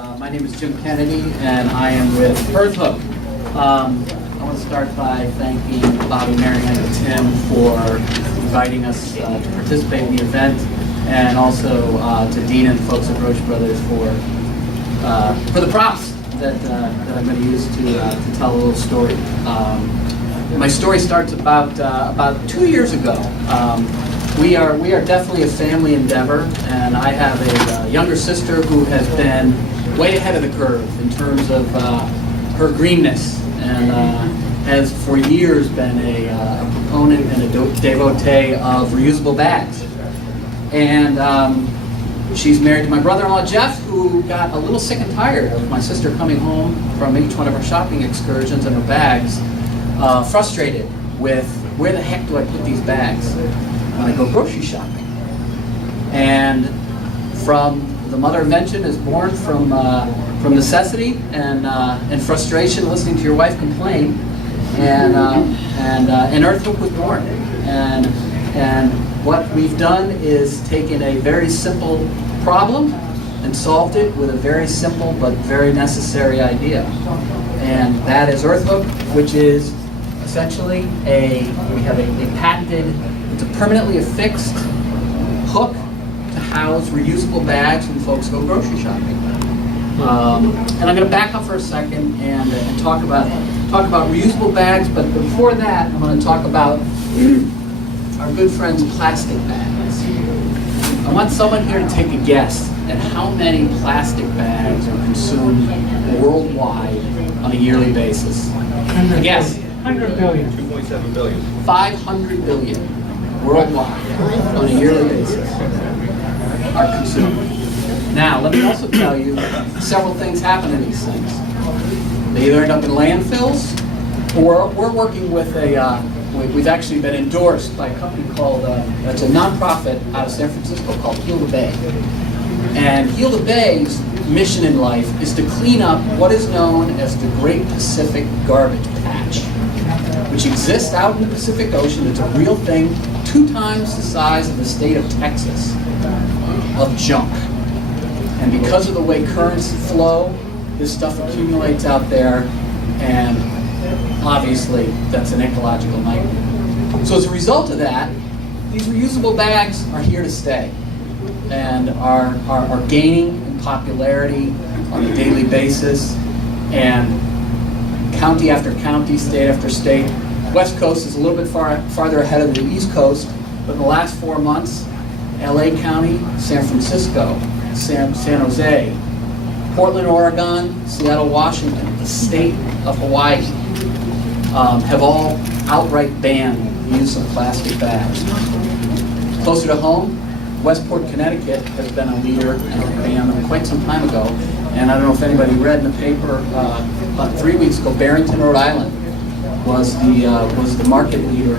My name is Jim Kennedy, and I am with EarthHook. I want to start by thanking Bobby, Marianne, and Tim for inviting us to participate in the event, and also to Dina and folks at Roche Brothers for the props that I'm going to use to tell a little story. My story starts about 2 years ago. We are definitely a family endeavor, and I have a younger sister who has been way ahead of the curve in terms of her greenness, and has for years been a proponent and a devotee of reusable bags. And she's married to my brother-in-law Jeff, who got a little sick and tired of my sister coming home from each one of our shopping excursions and her bags, frustrated with where the heck do I put these bags when I go grocery shopping. And from the mother invention is born from necessity and frustration, listening to your wife complain, and EarthHook was born. And what we've done is taken a very simple problem and solved it with a very simple but very necessary idea. And that is EarthHook, which is essentially we have a patented, it's a permanently affixed hook to house reusable bags when folks go grocery shopping. And I'm going to back up for a second and talk about reusable bags, but before that, I'm going to talk about our good friends plastic bags. I want someone here to take a guess at how many plastic bags are consumed worldwide on a yearly basis. A guess? 100 billion. 2.7 billion. 500 billion worldwide on a yearly basis are consumed. Now, let me also tell you, several things happen in these things. They either end up in landfills, or we're working with we've actually been endorsed by a company called, it's a nonprofit out of San Francisco called Heal the Bay. And Heal the Bay's mission in life is to clean up what is known as the Great Pacific Garbage Patch, which exists out in the Pacific Ocean. It's a real thing, 2 times the size of the state of Texas, of junk. And because of the way currents flow, this stuff accumulates out there, and obviously that's an ecological nightmare. So as a result of that, these reusable bags are here to stay and are gaining in popularity on a daily basis, and county after county, state after state. West Coast is a little bit farther ahead of the East Coast, but in the last 4 months, LA County, San Francisco, San Jose, Portland, Oregon, Seattle, Washington, the state of Hawaii have all outright banned the use of plastic bags. Closer to home, Westport, Connecticut has been a leader and banned them quite some time ago. And I don't know if anybody read in the paper, about 3 weeks ago, Barrington, Rhode Island was the market leader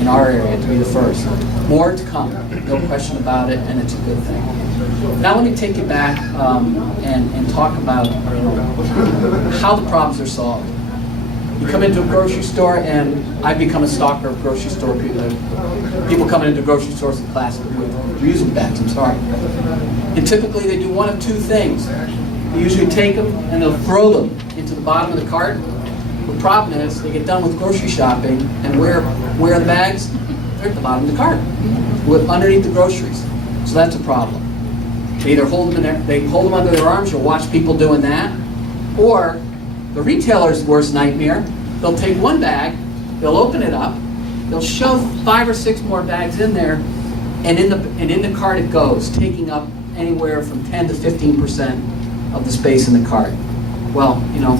in our area to be the first. More to come, no question about it, and it's a good thing. Now let me take you back and talk about how the problems are solved. You come into a grocery store, and I've become a stalker of grocery store people. People coming into grocery stores with reusable bags, I'm sorry. And typically they do one of 2 things. They usually take them and they'll throw them into the bottom of the cart. The problem is they get done with grocery shopping, and where are the bags? They're at the bottom of the cart, underneath the groceries. So that's a problem. They either hold them under their arms. You'll watch people doing that, or the retailer's worst nightmare. They'll take one bag, they'll open it up, they'll shove 5 or 6 more bags in there, and in the cart it goes, taking up anywhere from 10 to 15% of the space in the cart. Well, you know,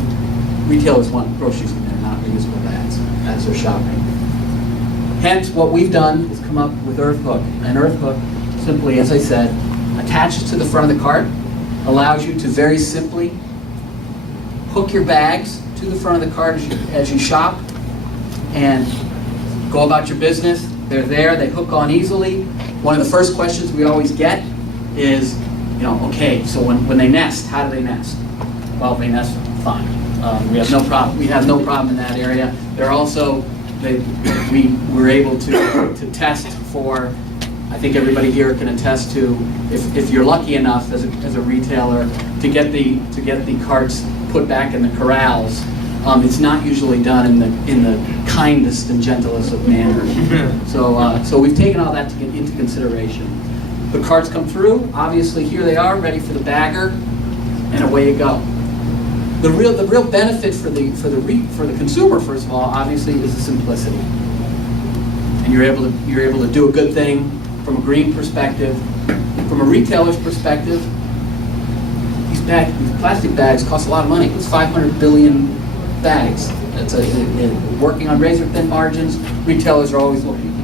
retailers want groceries in there, not reusable bags, as they're shopping. Hence, what we've done is come up with EarthHook. And EarthHook simply, as I said, attaches to the front of the cart, allows you to very simply hook your bags to the front of the cart as you shop, and go about your business. They're there, they hook on easily. One of the first questions we always get is, okay, so when they nest, how do they nest? Well, they nest fine. We have no problem. We have no problem in that area. They're also, we were able to test for I think everybody here can attest to, if you're lucky enough as a retailer to get the carts put back in the corrals, it's not usually done in the kindest and gentlest of manners. So we've taken all that into consideration. The carts come through. Obviously, here they are, ready for the bagger, and away you go. The real benefit for the consumer, first of all, obviously, is the simplicity. And you're able to do a good thing from a green perspective. From a retailer's perspective, these plastic bags cost a lot of money. It's 500 billion bags. It's working on razor thin margins. Retailers are always looking.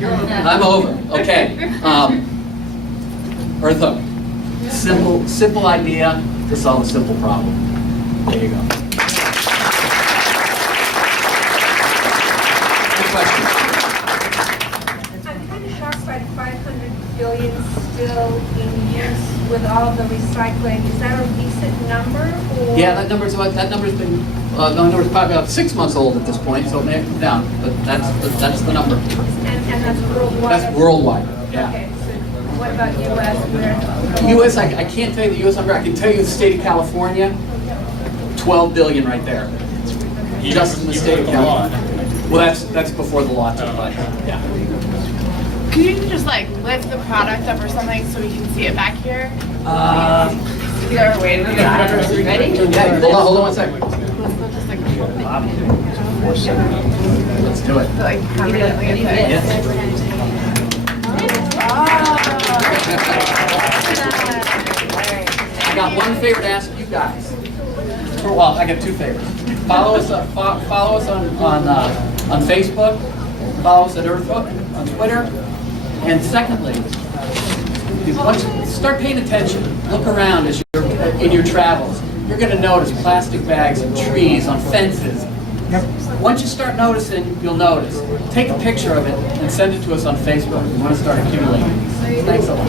I'm over. Okay. EarthHook. Simple idea to solve a simple problem. There you go. Good question. I'm kind of shocked by 500 billion still in use with all the recycling. Is that a recent number? Or? Yeah, that number's been probably about 6 months old at this point, so it may have come down, but that's the number. And that's worldwide? That's worldwide, yeah. Okay, so what about U.S.? U.S., I can't tell you the U.S. number. I can tell you the state of California, 12 billion right there. Just in the state of California. Well, that's before the law took place. Yeah. Could you just like lift the product up or something so we can see it back here? Is there a way to do that? Ready? Yeah, hold on one second. Let's just like Let's do it. like permanently affect. Yes. I got one favor to ask you guys. Well, I got two favors. Follow us on Facebook. Follow us at EarthHook on Twitter. And secondly, start paying attention. Look around as you're in your travels. You're going to notice plastic bags on trees, on fences. Once you start noticing, you'll notice. Take a picture of it and send it to us on Facebook. We want to start accumulating these. Thanks a lot.